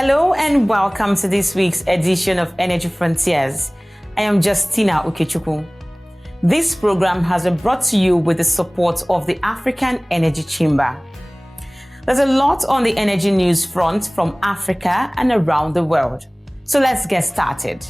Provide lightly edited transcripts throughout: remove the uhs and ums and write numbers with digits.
Hello and welcome to this week's edition of Energy Frontiers. I am Justina Okechukwu. This program has been brought to you with the support of the African Energy Chamber. There's a lot on the energy news front from Africa and around the world. So let's get started.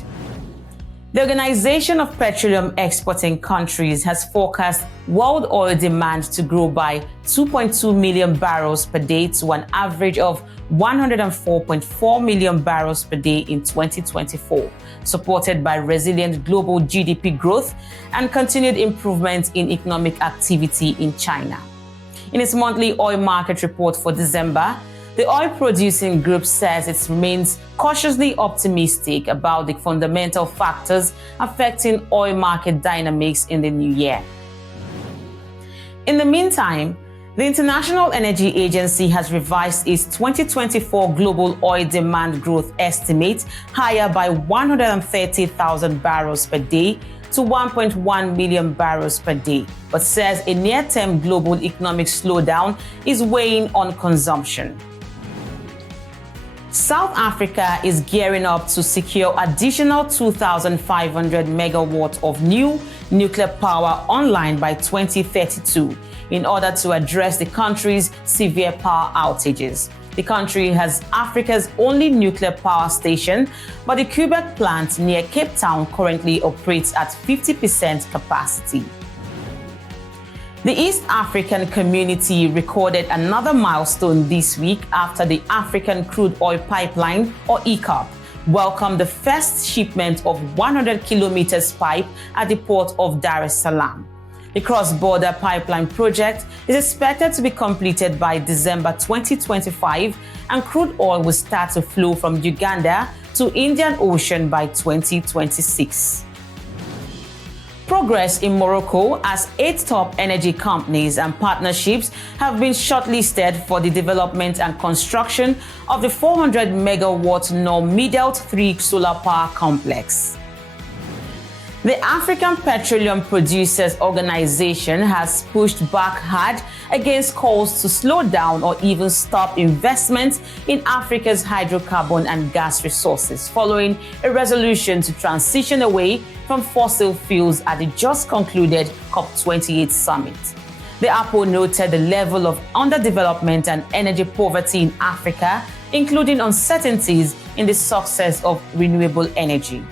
The Organization of Petroleum Exporting Countries has forecast world oil demand to grow by 2.2 million barrels per day to an average of 104.4 million barrels per day in 2024, supported by resilient global GDP growth and continued improvement in economic activity in China. In its monthly oil market report for December, the oil-producing group says it remains cautiously optimistic about the fundamental factors affecting oil market dynamics in the new year. In the meantime, the International Energy Agency has revised its 2024 global oil demand growth estimate higher by 130,000 barrels per day to 1.1 million barrels per day, but says a near-term global economic slowdown is weighing on consumption. South Africa is gearing up to secure additional 2,500 megawatts of new nuclear power online by 2032 in order to address the country's severe power outages. The country has Africa's only nuclear power station, but the Quebec plant near Cape Town currently operates at 50% capacity. The East African community recorded another milestone this week after the African Crude Oil Pipeline, or EACOP, welcomed the first shipment of 100 kilometers pipe at the port of Dar es Salaam. The cross-border pipeline project is expected to be completed by December 2025, and crude oil will start to flow from Uganda to Indian Ocean by 2026. Progress in Morocco, as 8 top energy companies and partnerships have been shortlisted for the development and construction of the 400 megawatt Nor Midelt 3 solar power complex. The African Petroleum Producers Organization has pushed back hard against calls to slow down or even stop investment in Africa's hydrocarbon and gas resources following a resolution to transition away from fossil fuels at the just concluded COP28 summit. The APPO noted the level of underdevelopment and energy poverty in Africa, including uncertainties in the success of renewable energy.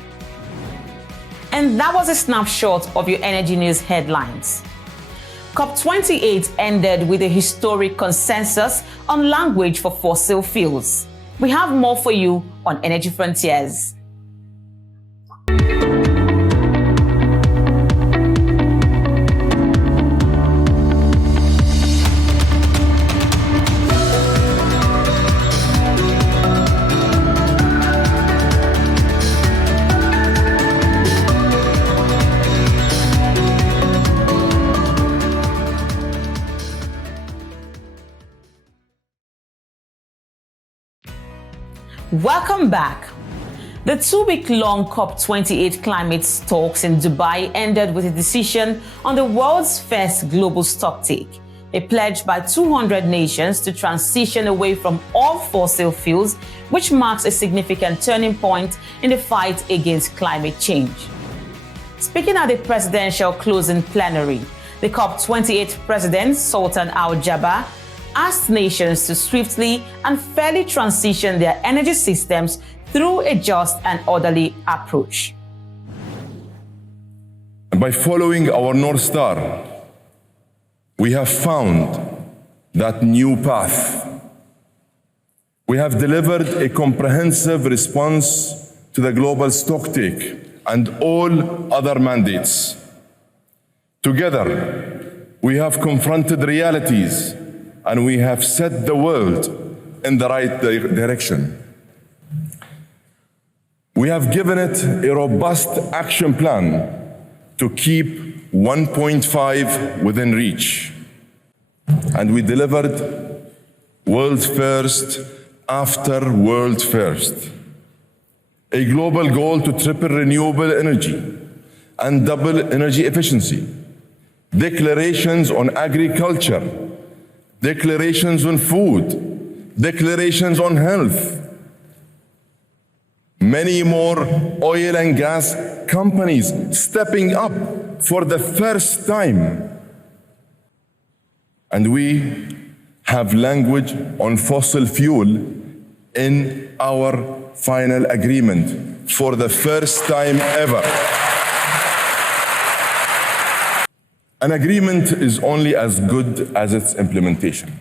And that was a snapshot of your energy news headlines. COP28 ended with a historic consensus on language for fossil fuels. We have more for you on Energy Frontiers. Welcome back. The 2-week-long COP28 climate talks in Dubai ended with a decision on the world's first global stocktake, a pledge by 200 nations to transition away from all fossil fuels, which marks a significant turning point in the fight against climate change. Speaking at the presidential closing plenary, the COP28 president, Sultan Al Jaber, asked nations to swiftly and fairly transition their energy systems through a just and orderly approach. By following our North Star, we have found that new path. We have delivered a comprehensive response to the global stocktake and all other mandates. Together, we have confronted realities and we have set the world in the right direction. We have given it a robust action plan to keep 1.5 within reach. And we delivered world first after world first. A global goal to triple renewable energy and double energy efficiency. Declarations on agriculture, declarations on food, declarations on health, many more oil and gas companies stepping up for the first time. And we have language on fossil fuel in our final agreement for the first time ever. An agreement is only as good as its implementation.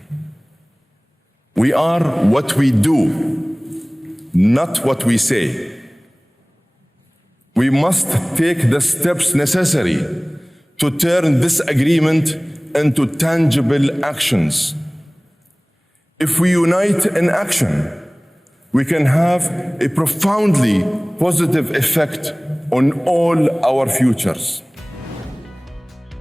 We are what we do, not what we say. We must take the steps necessary to turn this agreement into tangible actions. If we unite in action, we can have a profoundly positive effect on all our futures.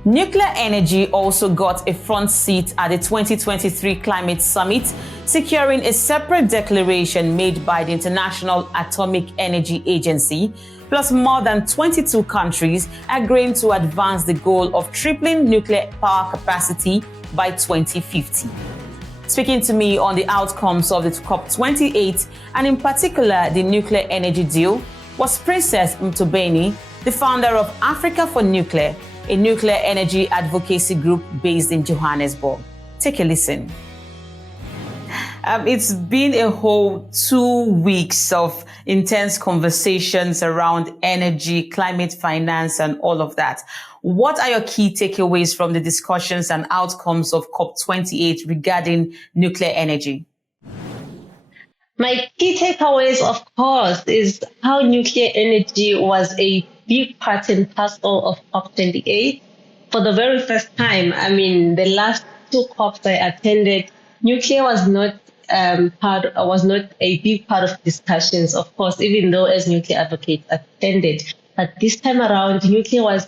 Nuclear energy also got a front seat at the 2023 Climate Summit, securing a separate declaration made by the International Atomic Energy Agency, plus more than 22 countries agreeing to advance the goal of tripling nuclear power capacity by 2050. Speaking to me on the outcomes of the COP28, and in particular the nuclear energy deal, was Princess Mtobeni, the founder of Africa for Nuclear, a nuclear energy advocacy group based in Johannesburg. Take a listen. It's been a whole 2 weeks of intense conversations around energy, climate finance, and all of that. What are your key takeaways from the discussions and outcomes of COP28 regarding nuclear energy? My key takeaways, of course, is how nuclear energy was a big part and parcel of COP28. For the very first time, the last 2 COPs I attended, nuclear was not a big part of discussions, of course, even though as nuclear advocates attended. But this time around, nuclear was,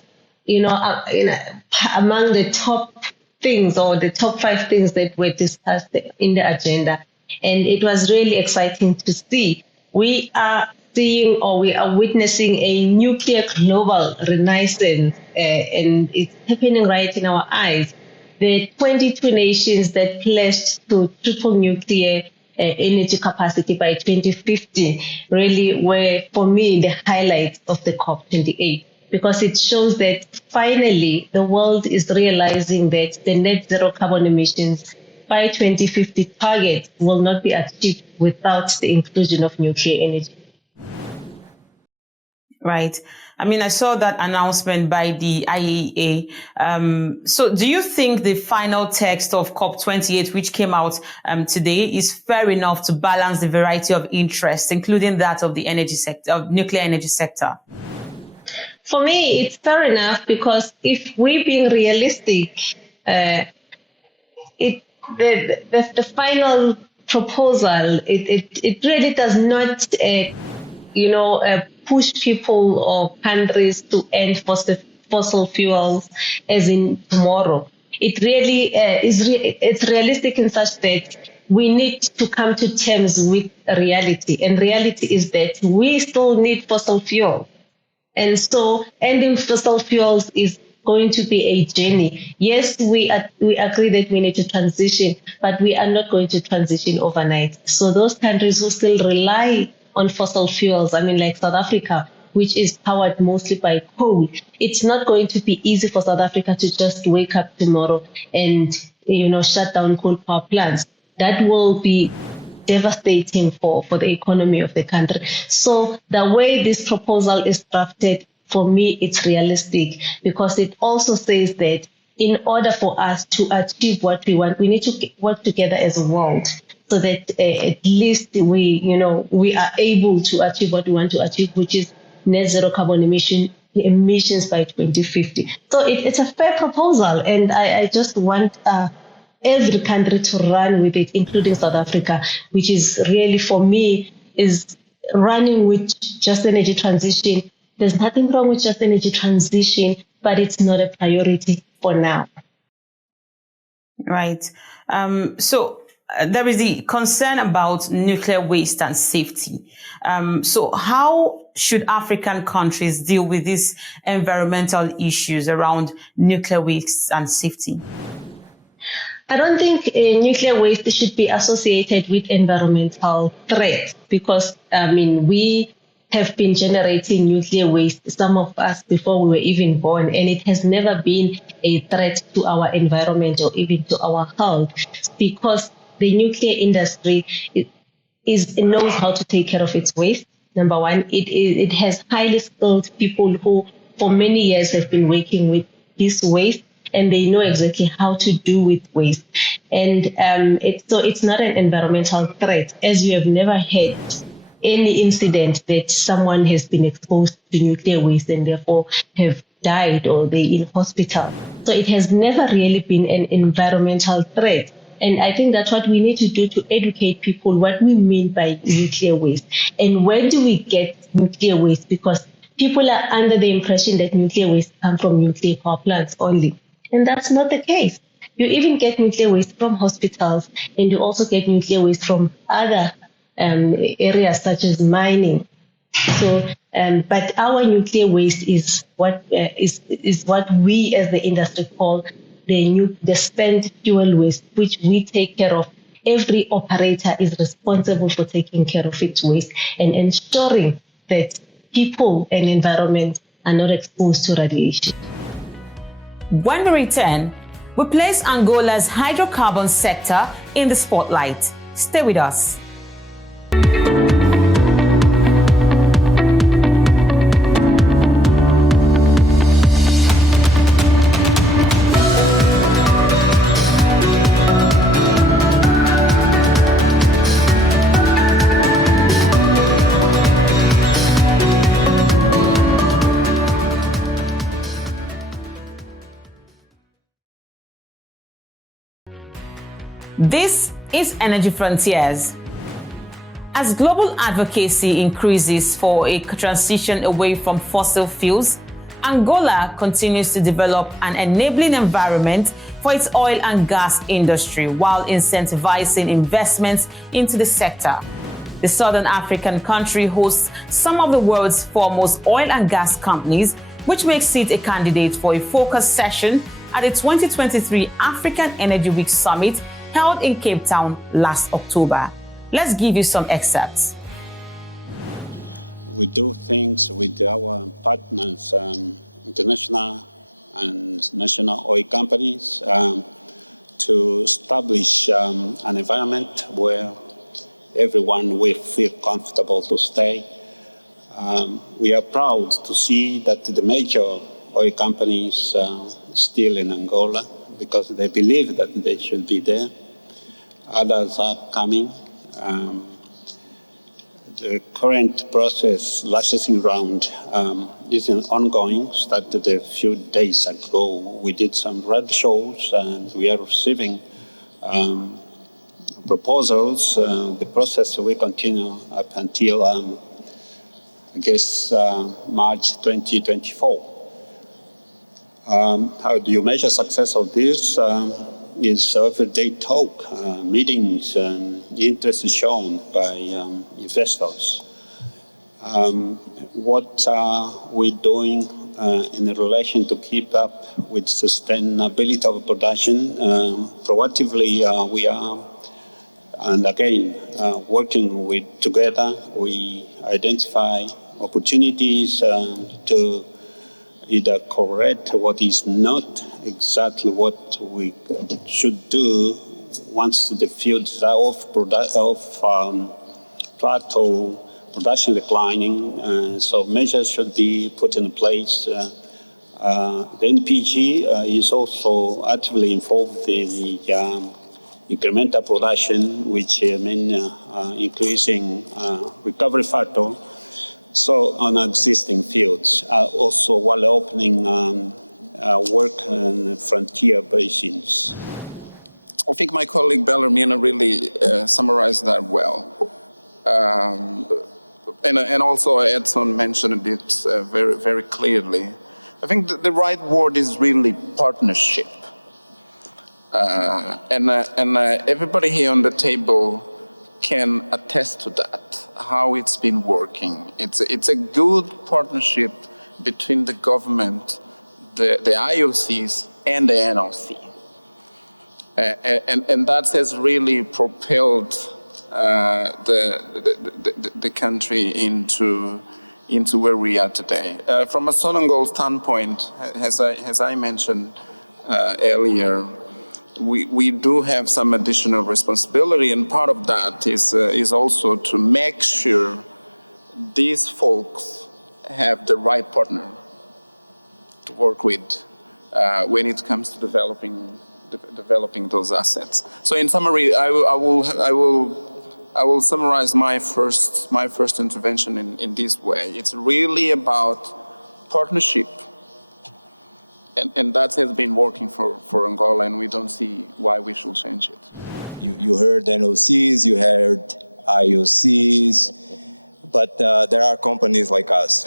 among the top things or the top 5 things that were discussed in the agenda. And it was really exciting to see. We are witnessing a nuclear global renaissance, and it's happening right in our eyes. The 22 nations that pledged to triple nuclear energy capacity by 2050 really were, for me, the highlights of the COP28, because it shows that finally the world is realizing that the net zero carbon emissions by 2050 target will not be achieved without the inclusion of nuclear energy. Right. I saw that announcement by the IAEA. So do you think the final text of COP28, which came out today, is fair enough to balance the variety of interests, including that of the energy sector, of nuclear energy sector? For me, it's fair enough, because if we're being realistic, the final proposal, it really does not, push people or countries to end fossil fuels as in tomorrow. It really it's realistic in such that we need to come to terms with reality. And reality is that we still need fossil fuel. And so ending fossil fuels is going to be a journey. Yes, we agree that we need to transition, but we are not going to transition overnight. So those countries who still rely on fossil fuels, like South Africa, which is powered mostly by coal, it's not going to be easy for South Africa to just wake up tomorrow and, shut down coal power plants. That will be devastating for the economy of the country. So the way this proposal is drafted, for me, it's realistic, because it also says that in order for us to achieve what we want, we need to work together as a world, so that at least we are able to achieve what we want to achieve, which is net zero carbon emissions by 2050. So it's a fair proposal, and I just want every country to run with it, including South Africa, which is really, for me, is running with just energy transition. There's nothing wrong with just energy transition, but it's not a priority for now. Right. So there is the concern about nuclear waste and safety. So how should African countries deal with these environmental issues around nuclear waste and safety? I don't think nuclear waste should be associated with environmental threats, because, we have been generating nuclear waste, some of us before we were even born, and it has never been a threat to our environment or even to our health, because the nuclear industry knows how to take care of its waste. Number one, it has highly skilled people who for many years have been working with this waste, and they know exactly how to do with waste. And so it's not an environmental threat, as you have never had any incident that someone has been exposed to nuclear waste and therefore have died or they in hospital. So it has never really been an environmental threat. And I think that's what we need to do to educate people what we mean by nuclear waste and where do we get nuclear waste, because people are under the impression that nuclear waste come from nuclear power plants only. And that's not the case. You even get nuclear waste from hospitals, and you also get nuclear waste from other areas such as mining. So, but our nuclear waste is what we as the industry call the spent fuel waste, which we take care of. Every operator is responsible for taking care of its waste and ensuring that people and environment are not exposed to radiation. When we return, we place Angola's hydrocarbon sector in the spotlight. Stay with us. This is Energy Frontiers. As global advocacy increases for a transition away from fossil fuels, Angola continues to develop an enabling environment for its oil and gas industry while incentivizing investments into the sector. The Southern African country hosts some of the world's foremost oil and gas companies, which makes it a candidate for a focus session at the 2023 African Energy Week Summit held in Cape Town last October. Let's give you some excerpts. We do things with our partners, international and national oil companies, to establish an environment where everyone will feel comfortable to stay. We are proud to see that the major oil companies are still in Angola because they believe that they should be there. Others are coming. The current process, licensing round, is ongoing, started a few days ago. We did some road shows and we are receiving proposals. The process will continue up until, I guess, March 2024. How do you measure success of this? Is everyday talk, meetings, interest shown by investors. What are we doing in relation to keep up with sustainability of production? Proactively, we are, and again, working together, we identify opportunities to either correct what is not exactly what we should do once the fields are off plateau, production declining. So measures should be put in place. The NPG is also actively involved in the incremental production, which means increasing recovery factor. So on existing fields, also while opening work in frontier basins. I think my colleague Bellarmina really summarized that well. And also Edson mentioned it very, very clearly. I think the right word is really partnership. And everybody here on the table can attest to that, how it's been working. It's a good partnership between the government, the IOCs, and the NRC. And that has really propelled the country into where we are today. From a Sonangol standpoint, as I mentioned earlier, we do have some additional responsibility, and part of that is also to make sure these folks have the right partner to work with when it comes to developing those assets. So in summary, I will summarize my first intervention in this way. It's really about partnership, and that has been working for Angola, and we don't see why we should change it. You heard NOCs, you heard IOCs, but there are companies like us,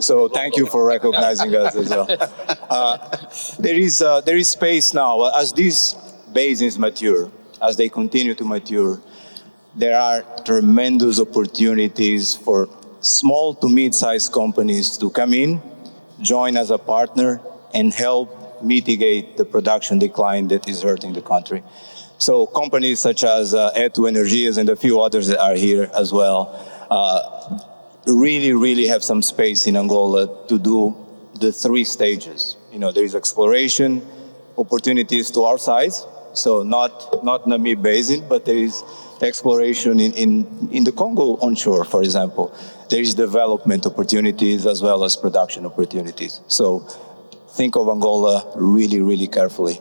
So thank you for recognizing us as well. There is space now as these basins mature, as they continue to mature. There are tremendous opportunities for small to mid-sized companies to come in, join as a partner, and help mitigate the production decline that is hurting the country. So companies such as APPO Energias and a few others that are here as well really have some space in Angola to do the 3 stages. There is exploration, opportunities to our size, so not Namib Basin, but there is exploration in the Congo onshore, for example. There is development opportunities as well as production opportunities. So think of Angola really carefully.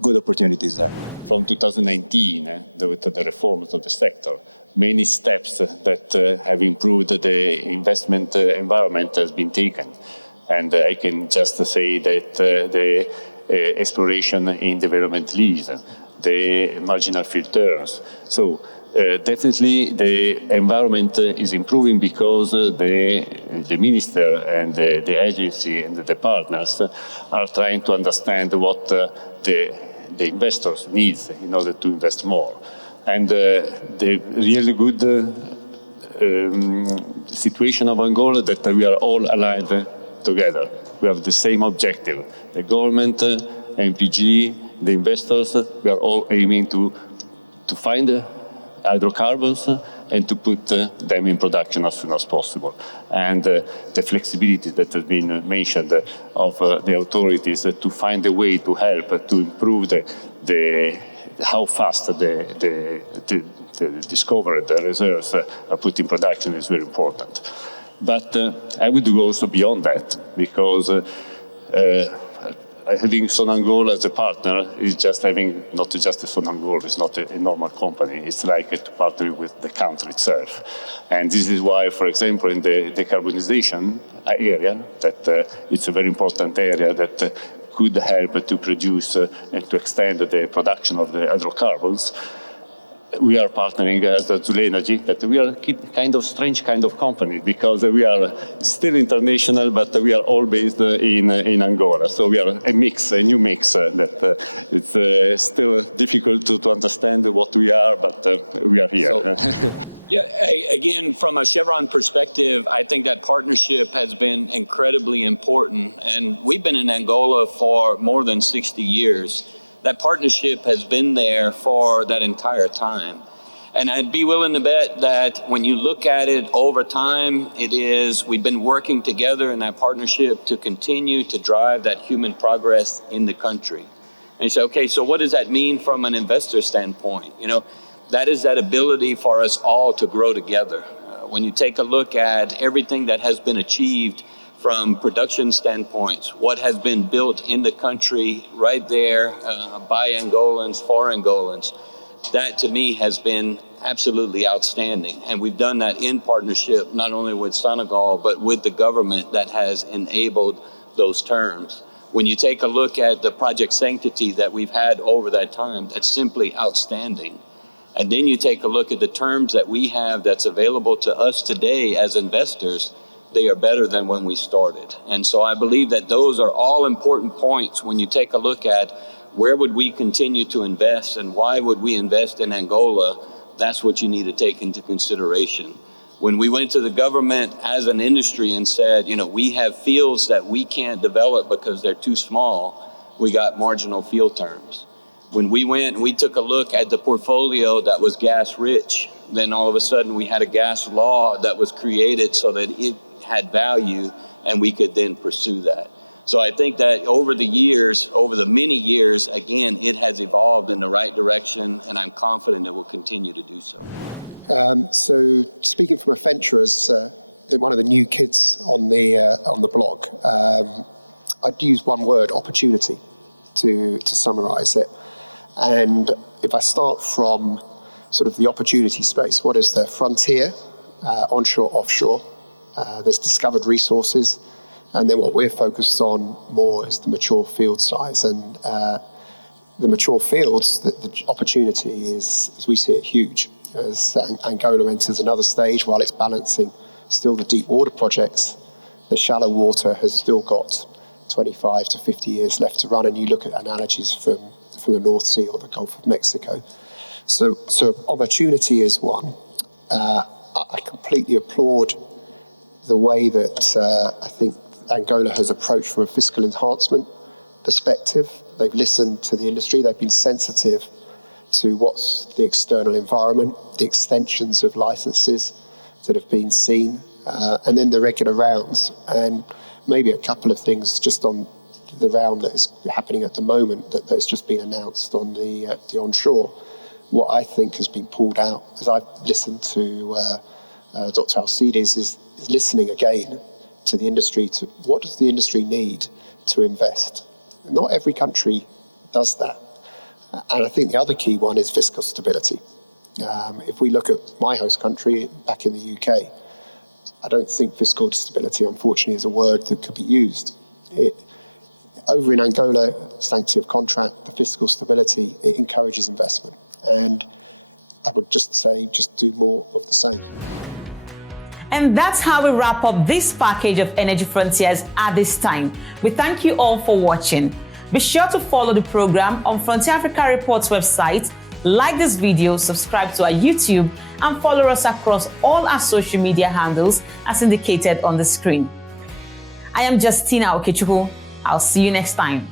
Good opportunities there. From 2019, with the reforms of the sector, many steps that have improved the investment environment has been taken. And I can just say that the exploration in development lease, the marginal field terms. So definitely the environment is improving because the minister and the agency and the partners are trying to understand what the investors need in order to invest more. And the really good situation of Angola that we are all aligned together. We have the same objective. The government, MPG, the investors, we are all aiming to find hydrocarbons and to put them in production as soon as possible. And the flexibility that has been mentioned of the authorities to find a way to help to improve how fast the discovered reserves are put in production is very important. But I would go also beyond that, because having Sonangol as a partner is just having not just a Sonangol, it's not a normal company. It's like to partner with the country itself. And this is why, for example, in the decarbonization area, that it's a very important area that could help to produce and to extend the production of the hydrocarbons. We are partnering as Zule Energy, that we are a kind of strange kind of company, because we are still international, but we are all based in Angola. So we are a new mix that it's still difficult to understand what we are, but we are here. Yeah, again, from a Chevron perspective, I think that partnership has been incredibly important. And we've been in Angola for more than 60 years. That partnership has been there for that entire time. And I'd be willing to bet that when you look at it over time, we've been working together in that partnership to continue to drive that human progress in the country. And you say, okay, so what does that mean from an investor standpoint? That is that ability for us all to grow together. When you take a look at everything that has been achieved from production standpoints, what has been built in the country right there by Angolans, for Angolans, that to me has been absolutely outstanding. And we've done that in partnership, not only with Senegal, but with the government that has enabled those terms. When you take a look at the project sanctity that we've had over that time, that's simply outstanding. And then you take a look at the terms that we have that's available to us today as investors, they are better than when we started. And so I believe that those are all important points when you take a look at where would we continue to invest and why would we invest in Angola. That's what you need to take into consideration. When we went to the government as an industry and said, we have fields that we can't develop because they're too small, we got marginal field terms. When we went and we took a look at the portfolio that was gas rich, then all of a sudden we had a gas law that was created so that it had value and we could then pursue that. So I think that over the years, over the many years, again, it has evolved in the right direction, and I'm confident it will continue to do so. So speaking from a venture as one of the new kids on the block, I'd use one word: opportunity, to summarise it. And if I start from sort of the opportunity space, what is there? Frontier, onshore, offshore. There's discovered resources, and then what we're focused on more is the mature field size. And the mature fields, the opportunity is, as we see it, huge. As Angola enters another stage, while it's balancing still the deep water projects, the shallow water has still got 25 to 50 years left to run. And you look at analogies from the North Sea or the Gulf of Mexico. So opportunity is one. I completely applaud the way that I think Angola has approached from a fiscal enhancement perspective. They've listened to the industry. They've been sensitive to what's the external environment, the extensions of licenses that have been seen, and then the regular rounds. And maybe a couple of things just on the round that is happening at the moment that's just been announced on the onshore. What I think has been pulled out, as I've listened to Dr. Alcides, is listening again to the industry, to what does the industry need to invest. Not every country does that. And I think the other key one is fiscal stability. If we look at my host country back in the UK, I don't think fiscal stability, unfortunately, is a word that could be used. Over in Angola, sanctity of contract, the fiscal stability, it encourages investment. And I would just say, just do more of the same. And that's how we wrap up this package of Energy Frontiers at this time. We thank you all for watching. Be sure to follow the program on Frontier Africa Report's website, like this video, subscribe to our YouTube, and follow us across all our social media handles as indicated on the screen. I am Justina Okechukwu. I'll see you next time.